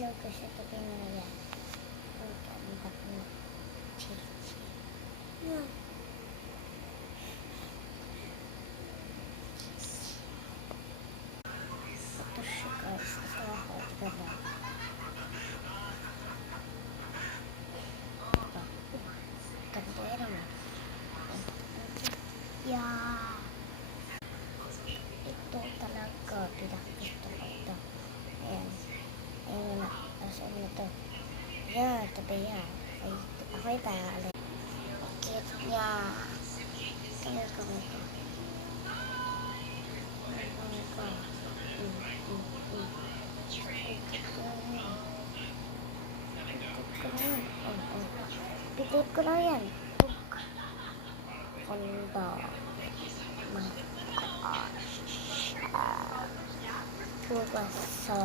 ilog ko sa tabi mo yan. Ang ganda ko. Yan. Ito siya guys. Ito ako. Diba? Ganda naman. Yeah. Ito talaga. Pinakita ko ito. Ayan. Ayan na. Nasaan na ito? Ayan. Tabi yan. Ay, ako'y pangalan. Cute niya. Kaya ko ito. Pitip ko na yan. Kondo. My gosh. Pubaso.